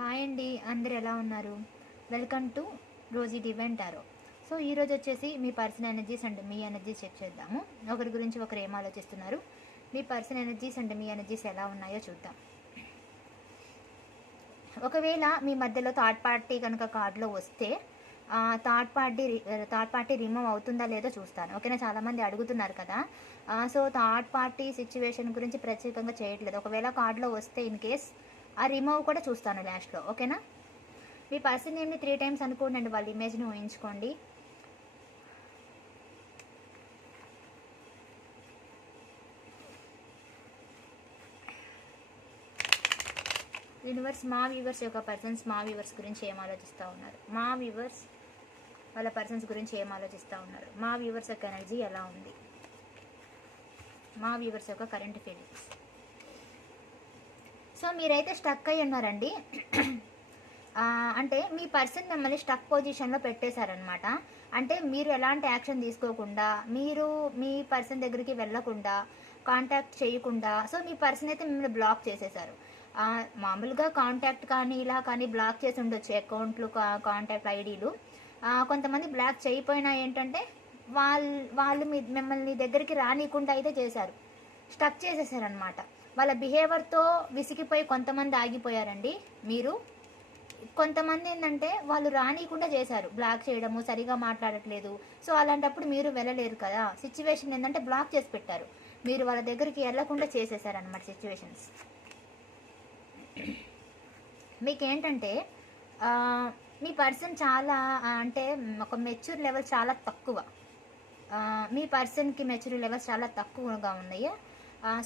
Hi అండి, అందరు ఎలా ఉన్నారు? Welcome to Rosy Divine Tarot. So ఈరోజు వచ్చేసి మీ పర్సన్ ఎనర్జీస్ అండ్ మీ ఎనర్జీస్ చెక్ చేద్దాము. ఒకరి గురించి ఒకరు ఏం ఆలోచిస్తున్నారు, మీ పర్సన్ ఎనర్జీస్ అండ్ మీ ఎనర్జీస్ ఎలా ఉన్నాయో చూద్దాం. ఒకవేళ మీ మధ్యలో థర్డ్ పార్టీ కనుక కార్డులో వస్తే థర్డ్ పార్టీ రిమూవ్ అవుతుందా లేదో చూస్తాను. ఓకేనా, చాలామంది అడుగుతున్నారు కదా. సో థర్డ్ పార్టీ సిచ్యువేషన్ గురించి ప్రత్యేకంగా చేయట్లేదు. ఒకవేళ కార్డులో వస్తే ఇన్ కేస్ ఆ రిమూవ్ కూడా చూస్తాను లాస్ట్లో. ఓకేనా, మీ పర్సన్ నేమ్ని 3 టైమ్స్ అనుకోండి, వాళ్ళ ఇమేజ్ని ఊహించుకోండి. యూనివర్స్ మా వ్యూవర్స్ యొక్క పర్సన్స్ మా వ్యూవర్స్ గురించి ఏం ఆలోచిస్తూ ఉన్నారు, మా వ్యూవర్స్ వాళ్ళ పర్సన్స్ గురించి ఏం ఆలోచిస్తూ ఉన్నారు, మా వ్యూవర్స్ యొక్క ఎనర్జీ ఎలా ఉంది, మా వ్యూవర్స్ యొక్క కరెంట్ ఫీలింగ్స్. సో మీరైతే స్టక్ అయి ఉన్నారండి. అంటే మీ పర్సన్ మిమ్మల్ని స్టక్ పొజిషన్లో పెట్టేశారనమాట. అంటే మీరు ఎలాంటి యాక్షన్ తీసుకోకుండా, మీరు మీ పర్సన్ దగ్గరికి వెళ్ళకుండా, కాంటాక్ట్ చేయకుండా, సో మీ పర్సన్ అయితే మిమ్మల్ని బ్లాక్ చేసేసారు. మామూలుగా కాంటాక్ట్ కానీ ఇలా కానీ బ్లాక్ చేసి ఉండొచ్చు, అకౌంట్లు, కాంటాక్ట్ ఐడీలు. కొంతమంది బ్లాక్ చేయకపోయినా ఏంటంటే వాళ్ళు మిమ్మల్ని దగ్గరికి రానియకుండా అయితే చేశారు, స్టక్ చేసేసారనమాట. వాళ్ళ బిహేవియర్తో విసిగిపోయి కొంతమంది ఆగిపోయారండి. మీరు కొంతమంది ఏంటంటే వాళ్ళు రానియకుండా చేశారు, బ్లాక్ చేయడము, సరిగా మాట్లాడట్లేదు. సో అలాంటప్పుడు మీరు వెళ్ళలేరు కదా. సిచ్యువేషన్ ఏంటంటే బ్లాక్ చేసి పెట్టారు, మీరు వాళ్ళ దగ్గరికి వెళ్ళకుండా చేసేసారనమాట సిచ్యువేషన్స్. మీకేంటంటే మీ పర్సన్ చాలా అంటే ఒక మెచ్యూర్ లెవెల్ చాలా తక్కువ. మీ పర్సన్కి మెచ్యూర్ లెవెల్స్ చాలా తక్కువగా ఉన్నాయి.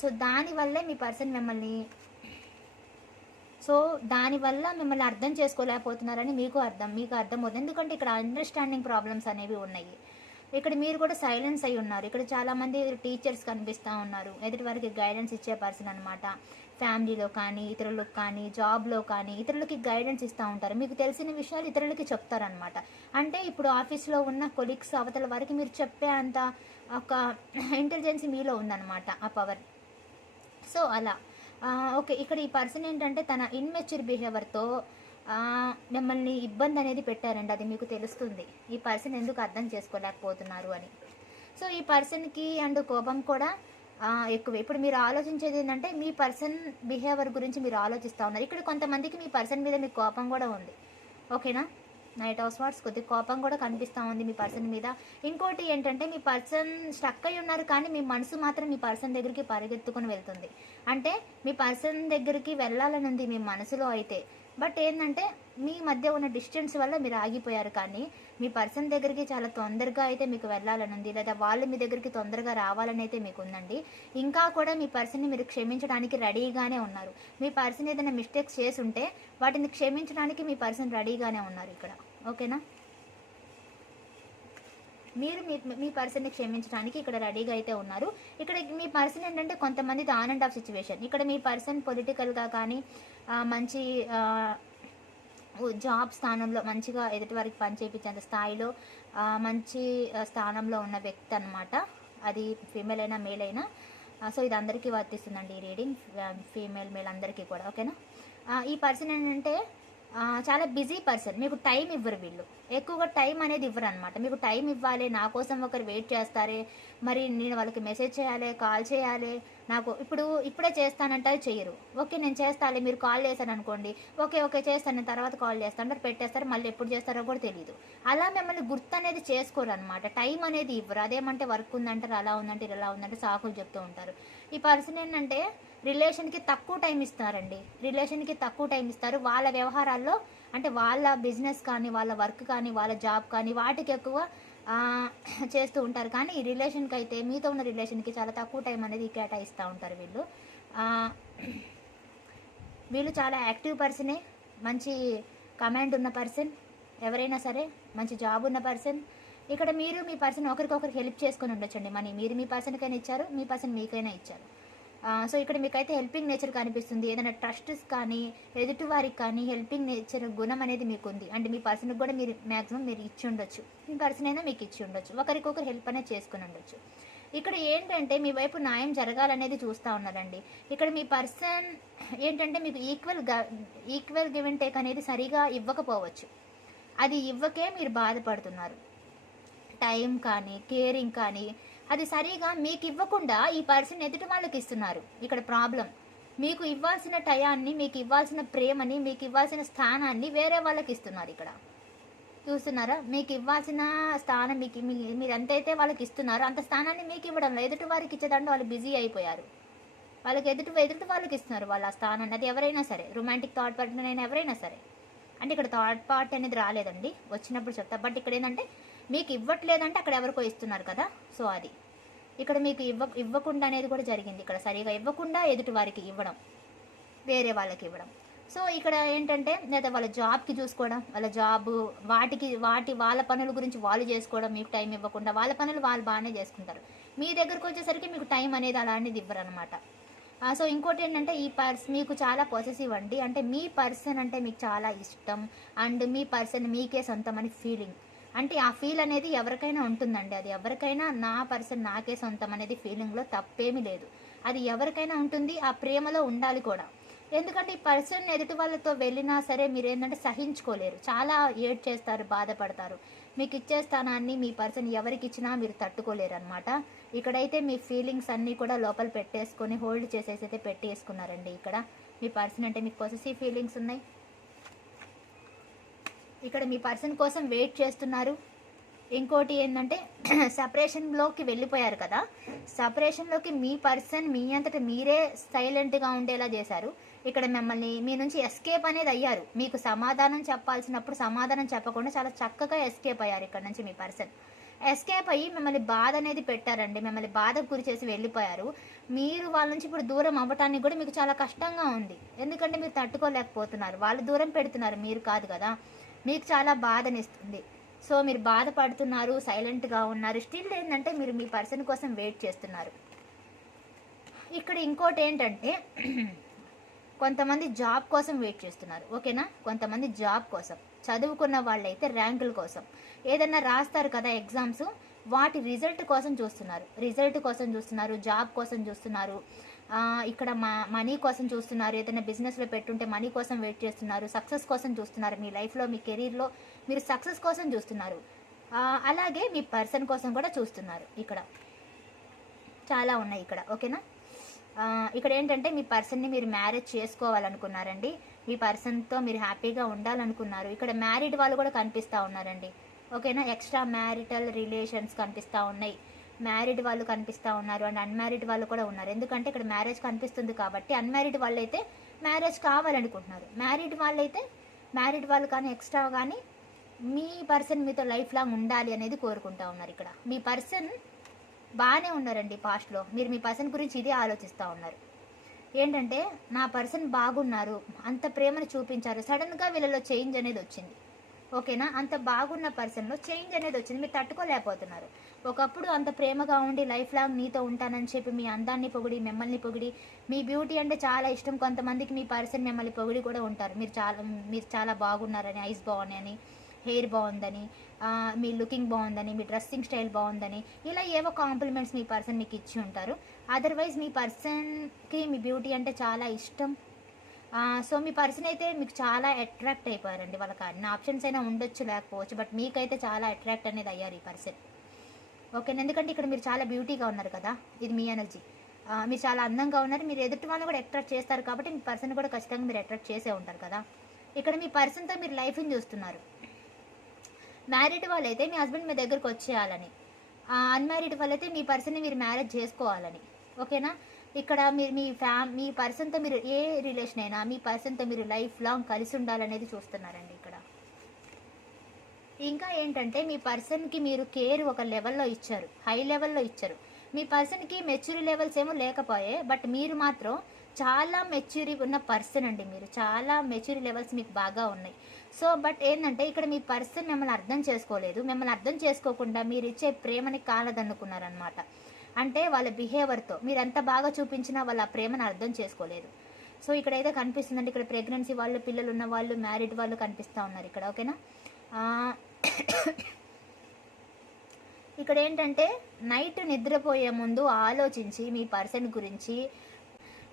సో దానివల్లే మీ పర్సన్ మిమ్మల్ని అర్థం చేసుకోలేకపోతున్నారని మీకు అర్థమవుతుంది. ఎందుకంటే ఇక్కడ అండర్స్టాండింగ్ ప్రాబ్లమ్స్ అనేవి ఉన్నాయి. ఇక్కడ మీరు కూడా సైలెన్స్ అయి ఉన్నారు. ఇక్కడ చాలామంది టీచర్స్ కనిపిస్తూ ఉన్నారు, ఎదుటి వారికి గైడెన్స్ ఇచ్చే పర్సన్ అనమాట. ఫ్యామిలీలో కానీ, ఇతరులకు కానీ, జాబ్లో కానీ ఇతరులకి గైడెన్స్ ఇస్తూ ఉంటారు. మీకు తెలిసిన విషయాలు ఇతరులకి చెప్తారనమాట. అంటే ఇప్పుడు ఆఫీస్లో ఉన్న కొలీగ్స్ అవతల వారికి మీరు చెప్పే అంత ఒక ఇంటెలిజెన్స్ మీలో ఉందన్నమాట, ఆ పవర్. సో అలా ఓకే. ఇక్కడ ఈ పర్సన్ ఏంటంటే తన ఇన్మెచ్యూర్ బిహేవియర్తో మిమ్మల్ని ఇబ్బంది అనేది పెట్టారండి. అది మీకు తెలుస్తుంది, ఈ పర్సన్ ఎందుకు అర్థం చేసుకోలేకపోతున్నారు అని. సో ఈ పర్సన్కి అండ్ కోపం కూడా ఎక్కువ. ఇప్పుడు మీరు ఆలోచించేది ఏంటంటే మీ పర్సన్ బిహేవియర్ గురించి మీరు ఆలోచిస్తూ ఉన్నారు. ఇక్కడ కొంతమందికి మీ పర్సన్ మీద మీకు కోపం కూడా ఉంది. ఓకేనా, నైట్ ఆఫ్ స్వార్డ్స్ కొద్దిగా కోపం కూడా కనిపిస్తూ ఉంది మీ పర్సన్ మీద. ఇంకోటి ఏంటంటే మీ పర్సన్ స్టక్ అయి ఉన్నారు, కానీ మీ మనసు మాత్రం మీ పర్సన్ దగ్గరికి పరిగెత్తుకుని వెళ్తుంది. అంటే మీ పర్సన్ దగ్గరికి వెళ్ళాలని ఉంది మీ మనసులో అయితే, బట్ ఏంటంటే మీ మధ్య ఉన్న డిస్టెన్స్ వల్ల మీరు ఆగిపోయారు. కానీ మీ పర్సన్ దగ్గరికి చాలా తొందరగా అయితే మీకు వెళ్ళాలని ఉంది, లేదా వాళ్ళు మీ దగ్గరికి తొందరగా రావాలని అయితే మీకు ఉందండి. ఇంకా కూడా మీ పర్సన్ని మీరు క్షమించడానికి రెడీగానే ఉన్నారు. మీ పర్సన్ ఏదైనా మిస్టేక్స్ చేసి ఉంటే వాటిని క్షమించడానికి మీ పర్సన్ రెడీగానే ఉన్నారు ఇక్కడ. ఓకేనా, మీరు మీ పర్సన్ని క్షమించడానికి ఇక్కడ రెడీగా అయితే ఉన్నారు. ఇక్కడ మీ పర్సన్ ఏంటంటే కొంతమంది ఆన్ అండ్ ఆఫ్ సిచ్యువేషన్. ఇక్కడ మీ పర్సన్ పొలిటికల్గా కానీ మంచి జాబ్ స్థానంలో మంచిగా ఎదుటి వారికి పని చేయించేంత స్థాయిలో మంచి స్థానంలో ఉన్న వ్యక్తి అనమాట. అది ఫీమేల్ అయినా మేల్ అయినా. సో ఇది అందరికీ వర్తిస్తుందండి ఈ రీడింగ్, ఫీమేల్ మేల్ అందరికీ కూడా. ఓకేనా, ఈ పర్సన్ ఏంటంటే చాలా బిజీ పర్సన్. మీకు టైం ఇవ్వరు, వీళ్ళు ఎక్కువగా టైం అనేది ఇవ్వరు అనమాట. మీకు టైం ఇవ్వాలి, నా కోసం ఒకరు వెయిట్ చేస్తారే, మరి నేను వాళ్ళకి మెసేజ్ చేయాలి, కాల్ చేయాలి, నాకు ఇప్పుడే చేస్తానంటే చెయ్యరు. ఓకే నేను చేస్తాను, మీరు కాల్ చేశాను అనుకోండి, ఓకే చేస్తాను, తర్వాత కాల్ చేస్తాను, మరి పెట్టేస్తారు, మళ్ళీ ఎప్పుడు చేస్తారో కూడా తెలియదు. అలా మిమ్మల్ని గుర్తు అనేది చేసుకోరు అనమాట, టైం అనేది ఇవ్వరు. అదేమంటే వర్క్ ఉందంటారు, అలా ఉందంటే ఇలా ఉందంటే సాకులు చెప్తూ ఉంటారు. ఈ పర్సన్ ఏంటంటే రిలేషన్కి తక్కువ టైం ఇస్తారండి, రిలేషన్కి తక్కువ టైం ఇస్తారు. వాళ్ళ వ్యవహారాల్లో అంటే వాళ్ళ బిజినెస్ కానీ, వాళ్ళ వర్క్ కానీ, వాళ్ళ జాబ్ కానీ వాటికి ఎక్కువ చేస్తూ ఉంటారు. కానీ ఈ రిలేషన్కి అయితే, మీతో ఉన్న రిలేషన్కి చాలా తక్కువ టైం అనేది కేటాయిస్తూ ఉంటారు వీళ్ళు. వీళ్ళు చాలా యాక్టివ్ పర్సనే, మంచి కమాండ్ ఉన్న పర్సన్, ఎవరైనా సరే మంచి జాబ్ ఉన్న పర్సన్. ఇక్కడ మీరు మీ పర్సన్ ఒకరికొకరికి హెల్ప్ చేసుకొని ఉండొచ్చండి. మనీ మీరు మీ పర్సన్కైనా ఇచ్చారు, మీ పర్సన్ మీకైనా ఇచ్చారు. సో ఇక్కడ మీకైతే హెల్పింగ్ నేచర్ కనిపిస్తుంది. ఏదైనా ట్రస్ట్స్ కానీ, ఎదుటి వారికి కానీ హెల్పింగ్ నేచర్ గుణం అనేది మీకు ఉంది. అంటే మీ పర్సన్కి కూడా మీరు మ్యాక్సిమం మీరు ఇచ్చి ఉండొచ్చు, మీ పర్సన్ అయినా మీకు ఇచ్చి ఉండొచ్చు, ఒకరికొకరు హెల్ప్ అనేది చేసుకుని ఉండొచ్చు. ఇక్కడ ఏంటంటే మీ వైపు న్యాయం జరగాలనేది చూస్తూ ఉన్నారండి. ఇక్కడ మీ పర్సన్ ఏంటంటే మీకు ఈక్వల్ గివ్ అండ్ టేక్ అనేది సరిగా ఇవ్వకపోవచ్చు. అది ఇవ్వకే మీరు బాధపడుతున్నారు. టైం కానీ కేరింగ్ కానీ అది సరిగా మీకు ఇవ్వకుండా ఈ పర్సన్ ఎదుటి వాళ్ళకి ఇస్తున్నారు. ఇక్కడ ప్రాబ్లం మీకు ఇవ్వాల్సిన టయాన్ని, మీకు ఇవ్వాల్సిన ప్రేమని, మీకు ఇవ్వాల్సిన స్థానాన్ని వేరే వాళ్ళకి ఇస్తున్నారు. ఇక్కడ చూస్తున్నారా, మీకు ఇవ్వాల్సిన స్థానం మీరు ఎంతైతే వాళ్ళకి ఇస్తున్నారో అంత స్థానాన్ని మీకు ఇవ్వడం, ఎదుటి వారికి ఇచ్చేదాంట్లో వాళ్ళు బిజీ అయిపోయారు. వాళ్ళకి ఎదుటి వాళ్ళకి ఇస్తున్నారు వాళ్ళు ఆ స్థానాన్ని. అది ఎవరైనా సరే, రొమాంటిక్ థర్డ్ పార్టీ అయినా ఎవరైనా సరే. అంటే ఇక్కడ థర్డ్ పార్టీ అనేది రాలేదండి, వచ్చినప్పుడు చెప్తా. బట్ ఇక్కడ ఏంటంటే మీకు ఇవ్వట్లేదంటే అక్కడ ఎవరికో ఇస్తున్నారు కదా. సో అది ఇక్కడ మీకు ఇవ్వకుండా అనేది కూడా జరిగింది. ఇక్కడ సరిగా ఇవ్వకుండా ఎదుటి వారికి ఇవ్వడం, వేరే వాళ్ళకి ఇవ్వడం. సో ఇక్కడ ఏంటంటే లేదా వాళ్ళ జాబ్కి చూసుకోవడం, వాళ్ళ జాబ్ వాళ్ళ పనుల గురించి వాళ్ళు చేసుకోవడం, మీకు టైం ఇవ్వకుండా వాళ్ళ పనులు వాళ్ళు బాగానే చేసుకుంటారు. మీ దగ్గరకు వచ్చేసరికి మీకు టైం అనేది అలాంటిది ఇవ్వరు అనమాట. సో ఇంకోటి ఏంటంటే ఈ మీకు చాలా పొసెసివ్ అండి. అంటే మీ పర్సన్ అంటే మీకు చాలా ఇష్టం అండ్ మీ పర్సన్ మీకే సొంతం అని ఫీలింగ్. అంటే ఆ ఫీల్ అనేది ఎవరికైనా ఉంటుందండి. అది ఎవరికైనా నా పర్సన్ నాకే సొంతం అనేది ఫీలింగ్లో తప్పేమీ లేదు. అది ఎవరికైనా ఉంటుంది, ఆ ప్రేమలో ఉండాలి కూడా. ఎందుకంటే ఈ పర్సన్ ఎదుటి వాళ్ళతో వెళ్ళినా సరే మీరు ఏంటంటే సహించుకోలేరు, చాలా ఏడ్ చేస్తారు, బాధపడతారు. మీకు ఇచ్చే స్థానాన్ని మీ పర్సన్ ఎవరికి ఇచ్చినా మీరు తట్టుకోలేరు అనమాట. ఇక్కడైతే మీ ఫీలింగ్స్ అన్నీ కూడా లోపల పెట్టేసుకొని హోల్డ్ చేసేసి అయితే పెట్టేసుకున్నారండి. ఇక్కడ మీ పర్సన్ అంటే మీకు పాజిటివ్ ఫీలింగ్స్ ఉన్నాయి. ఇక్కడ మీ పర్సన్ కోసం వెయిట్ చేస్తున్నారు. ఇంకోటి ఏంటంటే సపరేషన్లోకి వెళ్ళిపోయారు కదా, సపరేషన్లోకి మీ పర్సన్ మీ అంతటా మీరే సైలెంట్గా ఉండేలా చేశారు. ఇక్కడ మిమ్మల్ని మీ నుంచి ఎస్కేప్ అనేది అయ్యారు. మీకు సమాధానం చెప్పాల్సినప్పుడు సమాధానం చెప్పకుండా చాలా చక్కగా ఎస్కేప్ అయ్యారు. ఇక్కడ నుంచి మీ పర్సన్ ఎస్కేప్ అయ్యి మిమ్మల్ని బాధ అనేది పెట్టారండి, మిమ్మల్ని బాధకు గురి చేసి వెళ్ళిపోయారు. మీరు వాళ్ళ నుంచి ఇప్పుడు దూరం అవ్వటానికి కూడా మీకు చాలా కష్టంగా ఉంది. ఎందుకంటే మీరు తట్టుకోలేకపోతున్నారు, వాళ్ళు దూరం పెడుతున్నారు, మీరు కాదు కదా. మీకు చాలా బాధనిస్తుంది. సో మీరు బాధపడుతున్నారు, సైలెంట్గా ఉన్నారు. స్టిల్ ఏంటంటే మీరు మీ పర్సన్ కోసం వెయిట్ చేస్తున్నారు. ఇక్కడ ఇంకోటి ఏంటంటే కొంతమంది జాబ్ కోసం వెయిట్ చేస్తున్నారు, ఓకేనా. కొంతమంది జాబ్ కోసం, చదువుకున్న వాళ్ళైతే ర్యాంకుల కోసం ఏదైనా రాస్తారు కదా ఎగ్జామ్స్, వాటి రిజల్ట్ కోసం చూస్తున్నారు, జాబ్ కోసం చూస్తున్నారు. ఇక్కడ మనీ కోసం చూస్తున్నారు, ఏదైనా బిజినెస్లో పెట్టుంటే మనీ కోసం వెయిట్ చేస్తున్నారు, సక్సెస్ కోసం చూస్తున్నారు. మీ లైఫ్లో మీ కెరీర్లో మీరు సక్సెస్ కోసం చూస్తున్నారు. అలాగే మీ పర్సన్ కోసం కూడా చూస్తున్నారు. ఇక్కడ చాలా ఉన్నాయి ఇక్కడ, ఓకేనా. ఇక్కడ ఏంటంటే మీ పర్సన్ని మీరు మ్యారేజ్ చేసుకోవాలనుకున్నారండి, మీ పర్సన్తో మీరు హ్యాపీగా ఉండాలనుకున్నారు. ఇక్కడ మ్యారీడ్ వాళ్ళు కూడా కనిపిస్తూ ఉన్నారండి, ఓకేనా. ఎక్స్ట్రా మ్యారిటల్ రిలేషన్స్ కనిపిస్తూ ఉన్నాయి, మ్యారీడ్ వాళ్ళు కనిపిస్తూ ఉన్నారు అండ్ అన్మ్యారీడ్ వాళ్ళు కూడా ఉన్నారు. ఎందుకంటే ఇక్కడ మ్యారేజ్ కనిపిస్తుంది కాబట్టి అన్మ్యారీడ్ వాళ్ళు అయితే మ్యారేజ్ కావాలనుకుంటున్నారు, మ్యారీడ్ వాళ్ళు కానీ ఎక్స్ట్రా కానీ మీ పర్సన్ మీతో లైఫ్ లాంగ్ ఉండాలి అనేది కోరుకుంటూ ఉన్నారు. ఇక్కడ మీ పర్సన్ బాగానే ఉన్నారండి పాస్ట్లో, మీరు మీ పర్సన్ గురించి ఇదే ఆలోచిస్తూ ఉన్నారు. ఏంటంటే నా పర్సన్ బాగున్నారు, అంత ప్రేమను చూపించారు, సడన్గా వీళ్ళలో చేంజ్ అనేది వచ్చింది, ఓకేనా. అంత బాగున్న పర్సన్లో చేంజ్ అనేది వచ్చింది, మీరు తట్టుకోలేకపోతున్నారు. ఒకప్పుడు అంత ప్రేమగా ఉండి లైఫ్ లాంగ్ నీతో ఉంటానని చెప్పి మీ అందాన్ని పొగిడి, మిమ్మల్ని పొగిడి, మీ బ్యూటీ అంటే చాలా ఇష్టం కొంతమందికి, మీ పర్సన్ మిమ్మల్ని పొగిడి కూడా ఉంటారు. మీరు చాలా బాగున్నారని, ఐస్ బాగున్నాయని, హెయిర్ బాగుందని, మీ లుకింగ్ బాగుందని, మీ డ్రెస్సింగ్ స్టైల్ బాగుందని, ఇలా ఏవో కాంప్లిమెంట్స్ మీ పర్సన్ మీకు ఇచ్చి ఉంటారు. అదర్వైజ్ మీ పర్సన్కి మీ బ్యూటీ అంటే చాలా ఇష్టం. సో మీ పర్సన్ అయితే మీకు చాలా అట్రాక్ట్ అయిపోయారండి. వాళ్ళకి అన్ని ఆప్షన్స్ అయినా ఉండొచ్చు, లేకపోవచ్చు, బట్ మీకైతే చాలా అట్రాక్ట్ అనేది అయ్యారు ఈ పర్సన్, ఓకేనా. ఎందుకంటే ఇక్కడ మీరు చాలా బ్యూటీగా ఉన్నారు కదా, ఇది మీ ఎనర్జీ. మీరు చాలా అందంగా ఉన్నారు, మీరు ఎదుటి వాళ్ళని కూడా అట్రాక్ట్ చేస్తారు కాబట్టి మీ పర్సన్ కూడా ఖచ్చితంగా మీరు అట్రాక్ట్ చేసే ఉంటారు కదా. ఇక్కడ మీ పర్సన్తో మీరు లైఫ్ని చూస్తున్నారు. మ్యారీడ్ వాళ్ళైతే మీ హస్బెండ్ మీ దగ్గరకు వచ్చేయాలని, అన్మ్యారీడ్ వాళ్ళైతే మీ పర్సన్ని మీరు మ్యారేజ్ చేసుకోవాలని, ఓకేనా. ఇక్కడ మీరు మీ పర్సన్తో మీరు ఏ రిలేషన్ అయినా మీ పర్సన్తో మీరు లైఫ్ లాంగ్ కలిసి ఉండాలనేది చూస్తున్నారండి ఇక్కడ. ఇంకా ఏంటంటే మీ పర్సన్కి మీరు కేర్ ఒక లెవెల్లో ఇచ్చారు, హై లెవెల్లో ఇచ్చారు. మీ పర్సన్కి మెచ్యూరిటీ లెవెల్స్ ఏమో లేకపోయే, బట్ మీరు మాత్రం చాలా మెచ్యూరిటీ ఉన్న పర్సన్ అండి. మీరు చాలా మెచ్యూరిటీ లెవెల్స్ మీకు బాగా ఉన్నాయి. సో బట్ ఏంటంటే ఇక్కడ మీ పర్సన్ మిమ్మల్ని అర్థం చేసుకోలేదు, మిమ్మల్ని అర్థం చేసుకోకుండా మీరు ఇచ్చే ప్రేమని కాలదన్నుకున్నారనమాట. అంటే వాళ్ళ బిహేవియర్తో మీరు ఎంత బాగా చూపించినా వాళ్ళ ప్రేమను అర్థం చేసుకోలేదు. సో ఇక్కడైతే కనిపిస్తుందండి, ఇక్కడ ప్రెగ్నెన్సీ వాళ్ళు, పిల్లలు ఉన్న వాళ్ళు, మ్యారీడ్ వాళ్ళు కనిపిస్తూ ఉన్నారు ఇక్కడ, ఓకేనా. ఇక్కడ ఏంటంటే నైట్ నిద్రపోయే ముందు ఆలోచించి మీ పర్సన్ గురించి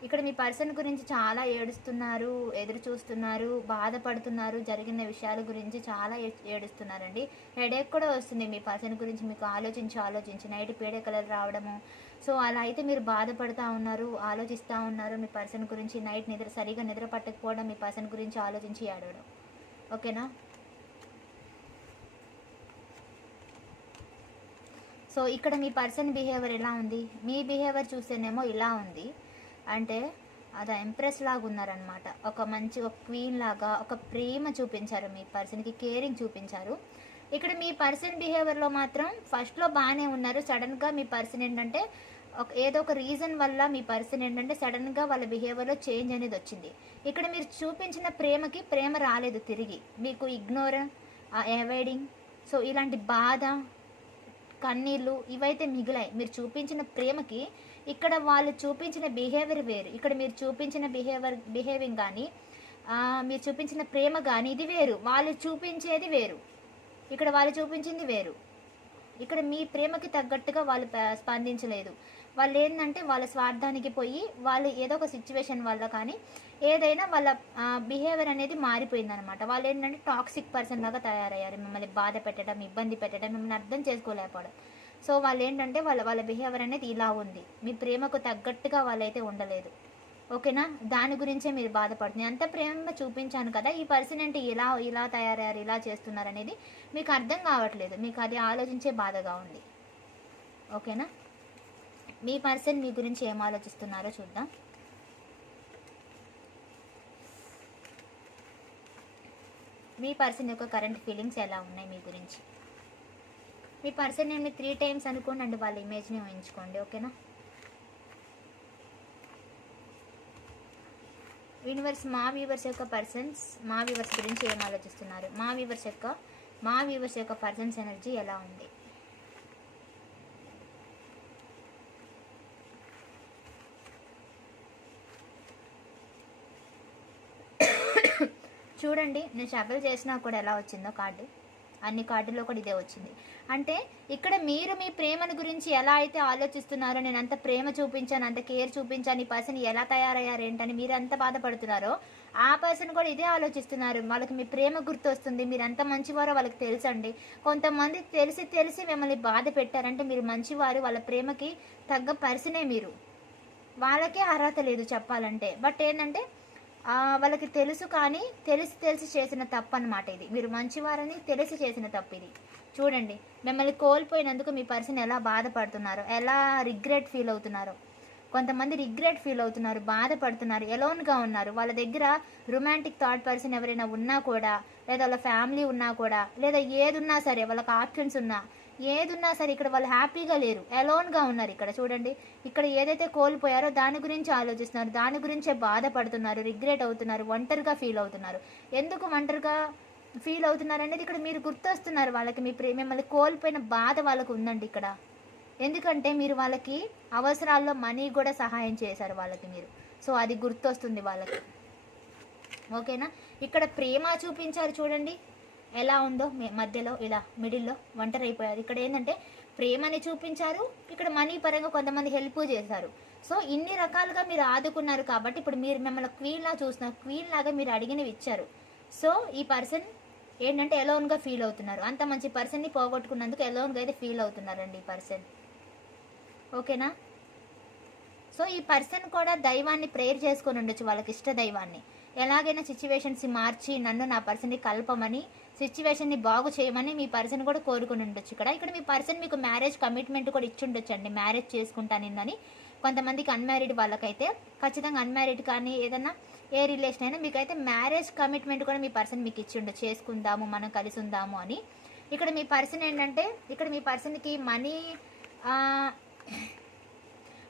ఇక్కడ మీ పర్సన్ గురించి చాలా ఏడుస్తున్నారు, ఎదురు చూస్తున్నారు, బాధపడుతున్నారు, జరిగిన విషయాల గురించి చాలా ఏడుస్తున్నారండి. హెడేక్ కూడా వస్తుంది మీ పర్సన్ గురించి, మీకు ఆలోచించి నైట్ పీడకలలు రావడము. సో అలా అయితే మీరు బాధపడుతూ ఉన్నారు, ఆలోచిస్తూ ఉన్నారు మీ పర్సన్ గురించి. నైట్ సరిగా నిద్ర పట్టకపోవడం, మీ పర్సన్ గురించి ఆలోచించి ఏడవడం. ఓకేనా? సో ఇక్కడ మీ పర్సన్ బిహేవియర్ ఎలా ఉంది? మీ బిహేవియర్ చూస్తేనేమో ఇలా ఉంది, అంటే అది ఎంప్రెస్ లాగా ఉన్నారనమాట. ఒక క్వీన్ లాగా ఒక ప్రేమ చూపించారు మీ పర్సన్కి, కేరింగ్ చూపించారు. ఇక్కడ మీ పర్సన్ బిహేవియర్లో మాత్రం ఫస్ట్లో బాగానే ఉన్నారు. సడన్గా మీ పర్సన్ ఏంటంటే ఏదో ఒక రీజన్ వల్ల మీ పర్సన్ ఏంటంటే సడన్గా వాళ్ళ బిహేవియర్లో చేంజ్ అనేది వచ్చింది. ఇక్కడ మీరు చూపించిన ప్రేమకి ప్రేమ రాలేదు తిరిగి, మీకు ఇగ్నోర్, అవాయిడింగ్, సో ఇలాంటి బాధ, కన్నీళ్ళు ఇవైతే మిగిలాయి. మీరు చూపించిన ప్రేమకి ఇక్కడ వాళ్ళు చూపించిన బిహేవియర్ వేరు, ఇక్కడ మీరు చూపించిన బిహేవింగ్ కానీ మీరు చూపించిన ప్రేమ కానీ ఇది వేరు, వాళ్ళు చూపించేది వేరు, ఇక్కడ వాళ్ళు చూపించింది వేరు. ఇక్కడ మీ ప్రేమకి తగ్గట్టుగా వాళ్ళు స్పందించలేదు. వాళ్ళు ఏంటంటే వాళ్ళ స్వార్థానికి పోయి వాళ్ళు ఏదో ఒక సిచ్యువేషన్ వల్ల కానీ ఏదైనా వాళ్ళ బిహేవియర్ అనేది మారిపోయిందనమాట. వాళ్ళు ఏంటంటే టాక్సిక్ పర్సన్ లాగా తయారయ్యారు, మిమ్మల్ని బాధ పెట్టడం, ఇబ్బంది పెట్టడం, మిమ్మల్ని అర్థం చేసుకోలేకపోవడం. సో వాళ్ళు ఏంటంటే వాళ్ళ బిహేవియర్ అనేది ఇలా ఉంది, మీ ప్రేమకు తగ్గట్టుగా వాళ్ళైతే ఉండలేదు. ఓకేనా? దాని గురించే మీరు బాధపడుతుంది. అంత ప్రేమ చూపించాను కదా, ఈ పర్సన్ ఏంటి ఇలా తయారయ్యారు, ఇలా చేస్తున్నారు అనేది మీకు అర్థం కావట్లేదు, మీకు అది ఆలోచించే బాధగా ఉంది. ఓకేనా? మీ పర్సన్ మీ గురించి ఏం ఆలోచిస్తున్నారో చూద్దాం. మీ పర్సన్ యొక్క కరెంట్ ఫీలింగ్స్ ఎలా ఉన్నాయి మీ గురించి? మీ పర్సన్ నేను 3 times అనుకోండి అండి, వాళ్ళ ఇమేజ్ని ఊహించుకోండి. ఓకేనా? యూనివర్స్ మా వ్యూవర్స్ యొక్క పర్సన్స్ మా వ్యూవర్స్ గురించి ఏం ఆలోచిస్తున్నారు? మా వ్యూవర్స్ యొక్క పర్సన్స్ ఎనర్జీ ఎలా ఉంది? చూడండి, నేను షఫల్ చేసినా కూడా ఎలా వచ్చిందో కార్డు, అన్ని కార్డుల్లో కూడా ఇదే వచ్చింది. అంటే ఇక్కడ మీరు మీ ప్రేమను గురించి ఎలా అయితే ఆలోచిస్తున్నారో, నేను అంత ప్రేమ చూపించాను, అంత కేర్ చూపించాను, ఈ పర్సన్ ఎలా తయారయ్యారు ఏంటని మీరు ఎంత బాధపడుతున్నారో ఆ పర్సన్ కూడా ఇదే ఆలోచిస్తున్నారు. వాళ్ళకి మీ ప్రేమ గుర్తు వస్తుంది, మీరు ఎంత మంచివారో వాళ్ళకి తెలుసండి. కొంతమంది తెలిసి మిమ్మల్ని బాధ పెట్టారంటే మీరు మంచివారు, వాళ్ళ ప్రేమకి తగ్గ పర్సనే మీరు. వాళ్ళకే అర్హత లేదు చెప్పాలంటే. బట్ ఏంటంటే వాళ్ళకి తెలుసు, కానీ తెలిసి చేసిన తప్పు అన్నమాట ఇది. మీరు మంచివారని తెలిసి చేసిన తప్పు ఇది. చూడండి, మిమ్మల్ని కోల్పోయినందుకు మీ పర్సన్ ఎలా బాధపడుతున్నారో, ఎలా రిగ్రెట్ ఫీల్ అవుతున్నారో. కొంతమంది రిగ్రెట్ ఫీల్ అవుతున్నారు, బాధపడుతున్నారు, ఎలోన్గా ఉన్నారు. వాళ్ళ దగ్గర రొమాంటిక్ థర్డ్ పర్సన్ ఎవరైనా ఉన్నా కూడా, లేదా వాళ్ళ ఫ్యామిలీ ఉన్నా కూడా, లేదా ఏదున్నా సరే, వాళ్ళకి ఆప్షన్స్ ఉన్నా ఏదున్నా సరే, ఇక్కడ వాళ్ళు హ్యాపీగా లేరు, ఎలోన్గా ఉన్నారు. ఇక్కడ చూడండి, ఇక్కడ ఏదైతే కోల్పోయారో దాని గురించి ఆలోచిస్తున్నారు, దాని గురించే బాధపడుతున్నారు, రిగ్రెట్ అవుతున్నారు, ఒంటరిగా ఫీల్ అవుతున్నారు. ఎందుకు ఒంటరిగా ఫీల్ అవుతున్నారు అనేది ఇక్కడ మీరు గుర్తొస్తున్నారు వాళ్ళకి. మిమ్మల్ని కోల్పోయిన బాధ వాళ్ళకు ఉందండి ఇక్కడ. ఎందుకంటే మీరు వాళ్ళకి అవసరాల్లో మనీ కూడా సహాయం చేశారు వాళ్ళకి మీరు. సో అది గుర్తొస్తుంది వాళ్ళకి. ఓకేనా? ఇక్కడ ప్రేమ చూపించారు చూడండి ఎలా ఉందో, మధ్యలో ఇలా మిడిల్లో ఒంటరి అయిపోయారు. ఇక్కడ ఏంటంటే ప్రేమని చూపించారు, ఇక్కడ మనీ పరంగా కొంతమంది హెల్ప్ చేశారు. సో ఇన్ని రకాలుగా మీరు ఆదుకున్నారు కాబట్టి ఇప్పుడు మీరు మిమ్మల్ని క్వీన్లా చూస్తున్నారు, క్వీన్ లాగా మీరు అడిగినవి ఇచ్చారు. సో ఈ పర్సన్ ఏంటంటే ఎలోన్గా ఫీల్ అవుతున్నారు. అంత మంచి పర్సన్ని పోగొట్టుకున్నందుకు ఎలోన్గా అయితే ఫీల్ అవుతున్నారండి ఈ పర్సన్. ఓకేనా? సో ఈ పర్సన్ కూడా దైవాన్ని ప్రేయర్ చేసుకొని ఉండొచ్చు, వాళ్ళకి ఇష్ట దైవాన్ని. ఎలాగైనా సిచ్యువేషన్స్ మార్చి నన్ను నా పర్సన్ని కలపమని, సిచ్యువేషన్ని బాగు చేయమని మీ పర్సన్ కూడా కోరుకుని ఉండొచ్చు. ఇక్కడ మీ పర్సన్ మీకు మ్యారేజ్ కమిట్మెంట్ కూడా ఇచ్చి ఉండొచ్చు అండి, మ్యారేజ్ చేసుకుంటానిందని. కొంతమందికి అన్మ్యారీడ్ వాళ్ళకైతే ఖచ్చితంగా, అన్మ్యారీడ్ కానీ ఏదన్నా ఏ రిలేషన్ అయినా మీకైతే మ్యారేజ్ కమిట్మెంట్ కూడా మీ పర్సన్ మీకు ఇచ్చి ఉండొచ్చు, చేసుకుందాము మనం కలిసి ఉందాము అని. ఇక్కడ మీ పర్సన్ ఏంటంటే, ఇక్కడ మీ పర్సన్కి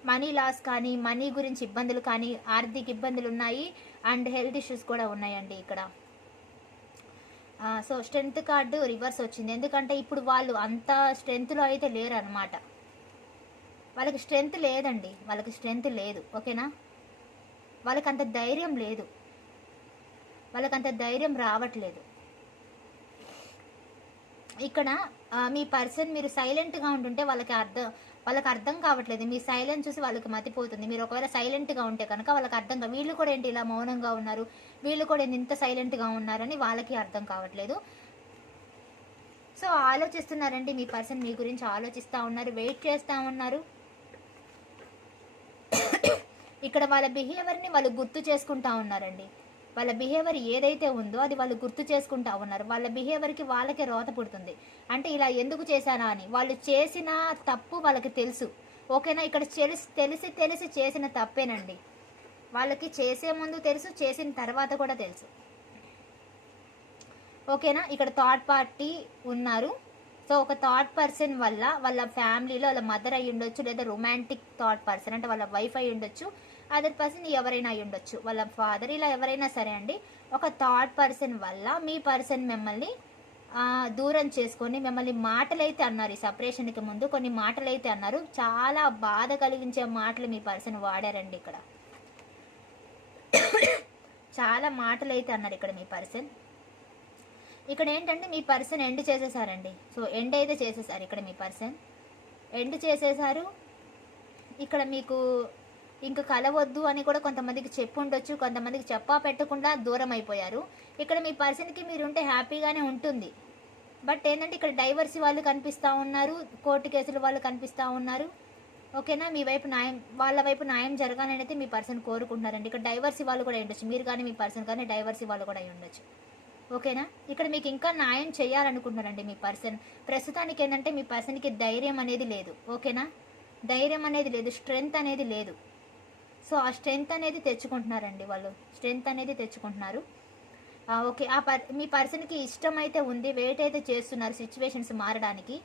మనీ లాస్ కానీ, మనీ గురించి ఇబ్బందులు కానీ, ఆర్థిక ఇబ్బందులు ఉన్నాయి, అండ్ హెల్త్ ఇష్యూస్ కూడా ఉన్నాయండి ఇక్కడ. సో స్ట్రెంగ్త్ కార్డు రివర్స్ వచ్చింది, ఎందుకంటే ఇప్పుడు వాళ్ళు అంత స్ట్రెంగ్త్లో అయితే లేరు అనమాట. వాళ్ళకి స్ట్రెంగ్త్ లేదండి, వాళ్ళకి స్ట్రెంగ్త్ లేదు. ఓకేనా? వాళ్ళకంత ధైర్యం లేదు, వాళ్ళకంత ధైర్యం రావట్లేదు. ఇక్కడ మీ పర్సన్ మీరు సైలెంట్గా ఉంటుంటే వాళ్ళకి అర్థం కావట్లేదు. మీ సైలెన్స్ చూసి వాళ్ళకి మతిపోతుంది. మీరు ఒకవేళ సైలెంట్గా ఉంటే కనుక వాళ్ళకి అర్థం కాదు. వీళ్ళు కూడా ఏంటి ఇలా మౌనంగా ఉన్నారు, వీళ్ళు కూడా ఇంత సైలెంట్గా ఉన్నారని వాళ్ళకి అర్థం కావట్లేదు. సో ఆలోచిస్తున్నారండి, మీ పర్సన్ మీ గురించి ఆలోచిస్తూ ఉన్నారు, వెయిట్ చేస్తూ ఉన్నారు. ఇక్కడ వాళ్ళ బిహేవియర్ని వాళ్ళు గుర్తు చేసుకుంటా ఉన్నారండి. వాళ్ళ బిహేవియర్ ఏదైతే ఉందో అది వాళ్ళు గుర్తు చేసుకుంటా ఉన్నారు. వాళ్ళ బిహేవియర్కి వాళ్ళకే రోత పుడుతుంది. అంటే ఇలా ఎందుకు చేశానా అని. వాళ్ళు చేసిన తప్పు వాళ్ళకి తెలుసు. ఓకేనా, ఇక్కడ తెలిసి చేసిన తప్పేనండి. వాళ్ళకి చేసే ముందు తెలుసు, చేసిన తర్వాత కూడా తెలుసు. ఓకేనా, ఇక్కడ థర్డ్ పార్టీ ఉన్నారు. సో ఒక థర్డ్ పర్సన్ వల్ల వాళ్ళ ఫ్యామిలీలో వాళ్ళ మదర్ అయి ఉండొచ్చు, లేదా రొమాంటిక్ థర్డ్ పర్సన్ అంటే వాళ్ళ వైఫ్ అయి ఉండొచ్చు, అదర్ పర్సన్ ఎవరైనా అయి ఉండొచ్చు, వాళ్ళ ఫాదర్, ఇలా ఎవరైనా సరే అండి. ఒక థర్డ్ పర్సన్ వల్ల మీ పర్సన్ మిమ్మల్ని దూరం చేసుకొని మిమ్మల్ని మాటలైతే అన్నారు. ఈ సపరేషన్కి ముందు కొన్ని మాటలైతే అన్నారు. చాలా బాధ కలిగించే మాటలు మీ పర్సన్ వాడారండి. ఇక్కడ చాలా మాటలైతే అన్నారు ఇక్కడ మీ పర్సన్. ఇక్కడ ఏంటంటే మీ పర్సన్ ఎండ్ చేసేసారండి. సో ఎండ్ అయితే చేసేసారు. ఇక్కడ మీ పర్సన్ ఎండ్ చేసేసారు. ఇక్కడ మీకు ఇంకా కలవద్దు అని కూడా కొంతమందికి చెప్పుండొచ్చు, కొంతమందికి చెప్పా పెట్టకుండా దూరం అయిపోయారు. ఇక్కడ మీ పర్సన్కి మీరుంటే హ్యాపీగానే ఉంటుంది. బట్ ఏంటంటే ఇక్కడ డైవర్సీ వాళ్ళు కనిపిస్తూ ఉన్నారు, కోర్టు కేసులు వాళ్ళు కనిపిస్తూ ఉన్నారు. ఓకేనా, మీ వైపు న్యాయం, వాళ్ళ వైపు న్యాయం జరగాలని అయితే మీ పర్సన్ కోరుకుంటున్నారండి. ఇక్కడ డైవర్సీ వాళ్ళు కూడా ఉండొచ్చు, మీరు కానీ మీ పర్సన్ కానీ డైవర్సీ వాళ్ళు కూడా ఉండొచ్చు. ఓకేనా, ఇక్కడ మీకు ఇంకా న్యాయం చేయాలనుకుంటున్నారండి మీ పర్సన్. ప్రస్తుతానికి ఏంటంటే మీ పర్సన్కి ధైర్యం అనేది లేదు. ఓకేనా, ధైర్యం అనేది లేదు, స్ట్రెంగ్త్ అనేది లేదు. సో ఆ స్ట్రెంగ్త్ అనేది తెచ్చుకుంటున్నారండి, వాళ్ళు స్ట్రెంగ్త్ అనేది తెచ్చుకుంటున్నారు. ఓకే, మీ పర్సన్కి ఇష్టం అయితే ఉంది, వెయిట్ అయితే చేస్తున్నారు సిచ్యువేషన్స్ మారడానికి.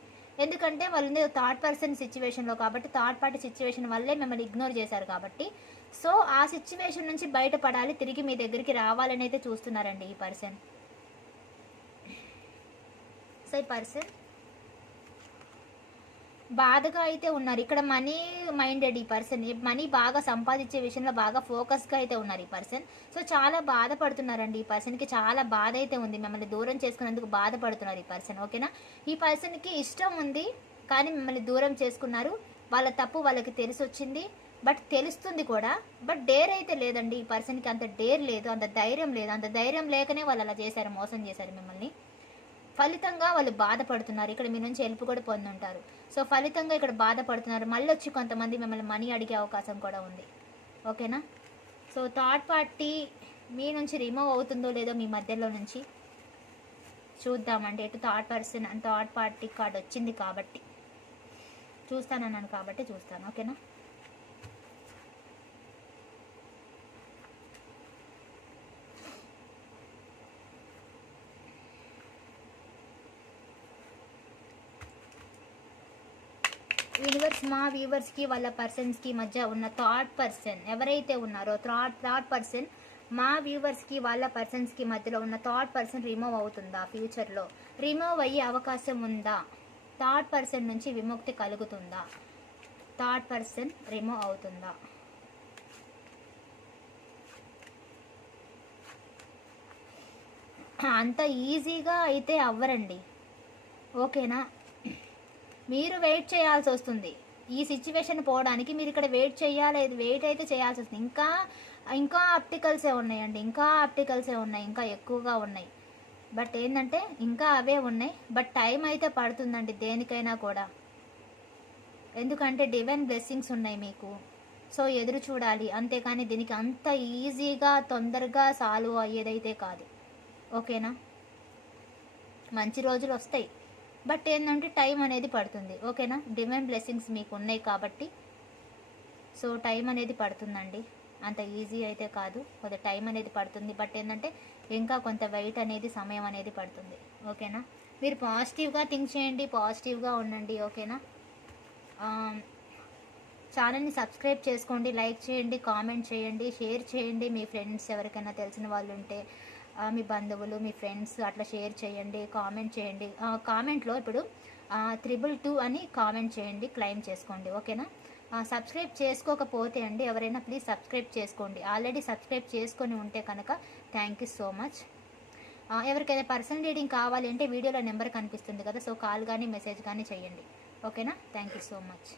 ఎందుకంటే వాళ్ళు థర్డ్ పర్సన్ సిచ్యువేషన్లో కాబట్టి, థర్డ్ పార్టీ సిచ్యువేషన్ వల్లే మిమ్మల్ని ఇగ్నోర్ చేశారు కాబట్టి, సో ఆ సిచ్యువేషన్ నుంచి బయటపడాలి, తిరిగి మీ దగ్గరికి రావాలని అయితే చూస్తున్నారండి ఈ పర్సన్. సో ఈ పర్సన్ బాధగా అయితే ఉన్నారు. ఇక్కడ మనీ మైండెడ్ ఈ పర్సన్, మనీ బాగా సంపాదించే విషయంలో బాగా ఫోకస్గా అయితే ఉన్నారు ఈ పర్సన్. సో చాలా బాధపడుతున్నారండి. ఈ పర్సన్కి చాలా బాధ అయితే ఉంది, మిమ్మల్ని దూరం చేసుకున్నందుకు బాధపడుతున్నారు ఈ పర్సన్. ఓకేనా, ఈ పర్సన్కి ఇష్టం ఉంది కానీ మిమ్మల్ని దూరం చేసుకున్నారు. వాళ్ళ తప్పు వాళ్ళకి తెలిసి వచ్చింది, బట్ తెలుస్తుంది కూడా, బట్ డేర్ అయితే లేదండి ఈ పర్సన్కి. అంత డేర్ లేదు, అంత ధైర్యం లేదు. అంత ధైర్యం లేకనే వాళ్ళు అలా చేశారు, మోసం చేశారు మిమ్మల్ని. ఫలితంగా వాళ్ళు బాధపడుతున్నారు. ఇక్కడ మీ నుంచి హెల్ప్ కూడా పొందుంటారు. సో ఫలితంగా ఇక్కడ బాధపడుతున్నారు. మళ్ళీ వచ్చి కొంతమంది మిమ్మల్ని మనీ అడిగే అవకాశం కూడా ఉంది. ఓకేనా, సో థర్డ్ పార్టీ మీ నుంచి రిమూవ్ అవుతుందో లేదో మీ మధ్యలో నుంచి చూద్దామండి. ఎటు third person and third party card వచ్చింది కాబట్టి చూస్తానన్నాను కాబట్టి చూస్తాను. ఓకేనా, యూనివర్స్ మా వ్యూవర్స్కి వాళ్ళ పర్సన్స్కి మధ్య ఉన్న థర్డ్ పర్సన్ ఎవరైతే ఉన్నారో థర్డ్ పర్సన్ మా వ్యూవర్స్కి వాళ్ళ పర్సన్స్కి మధ్యలో ఉన్న థర్డ్ పర్సన్ రిమూవ్ అవుతుందా? ఫ్యూచర్లో రిమూవ్ అయ్యే అవకాశం ఉందా? థర్డ్ పర్సన్ నుంచి విముక్తి కలుగుతుందా? థర్డ్ పర్సన్ రిమూవ్ అవుతుందా? అంత ఈజీగా అయితే అవ్వరండి. ఓకేనా, మీరు వెయిట్ చేయాల్సి వస్తుంది ఈ సిచ్యువేషన్ పోవడానికి. మీరు ఇక్కడ వెయిట్ అయితే చేయాల్సి వస్తుంది. ఇంకా ఆప్టికల్సే ఉన్నాయండి, ఇంకా ఎక్కువగా ఉన్నాయి. బట్ ఏంటంటే ఇంకా అవే ఉన్నాయి, బట్ టైం అయితే పడుతుందండి దేనికైనా కూడా. ఎందుకంటే డివైన్ బ్లెస్సింగ్స్ ఉన్నాయి మీకు. సో ఎదురు చూడాలి అంతేకాని దీనికి అంత ఈజీగా తొందరగా సాల్వ్ అయ్యేదైతే కాదు. ఓకేనా, మంచి రోజులు వస్తాయి, బట్ ఏంటంటే టైం అనేది పడుతుంది. ఓకేనా, డివైన్ బ్లెస్సింగ్స్ మీకు ఉన్నాయి కాబట్టి సో టైం అనేది పడుతుందండి. అంత ఈజీ అయితే కాదు, కొంత టైం అనేది పడుతుంది. బట్ ఏంటంటే ఇంకా కొంత వెయిట్ అనేది, సమయం అనేది పడుతుంది. ఓకేనా, మీరు పాజిటివ్గా థింక్ చేయండి, పాజిటివ్గా ఉండండి. ఓకేనా, ఛానల్ని సబ్స్క్రైబ్ చేసుకోండి, లైక్ చేయండి, కామెంట్ చేయండి, షేర్ చేయండి. మీ ఫ్రెండ్స్ ఎవరికైనా తెలిసిన వాళ్ళు ఉంటే, మీ బంధువులు, మీ ఫ్రెండ్స్ అట్లా షేర్ చేయండి, కామెంట్ చేయండి. కామెంట్లో ఇప్పుడు 222 అని కామెంట్ చేయండి, క్లెయిమ్ చేసుకోండి. ఓకేనా, సబ్స్క్రైబ్ చేసుకోకపోతే అండి ఎవరైనా ప్లీజ్ సబ్స్క్రైబ్ చేసుకోండి. ఆల్రెడీ సబ్స్క్రైబ్ చేసుకొని ఉంటే కనుక థ్యాంక్ యూ సో మచ్. ఎవరికైనా పర్సనల్ రీడింగ్ కావాలి అంటే వీడియోలో నెంబర్ కనిపిస్తుంది కదా, సో కాల్ కానీ మెసేజ్ కానీ చేయండి. ఓకేనా, థ్యాంక్ యూ సో మచ్.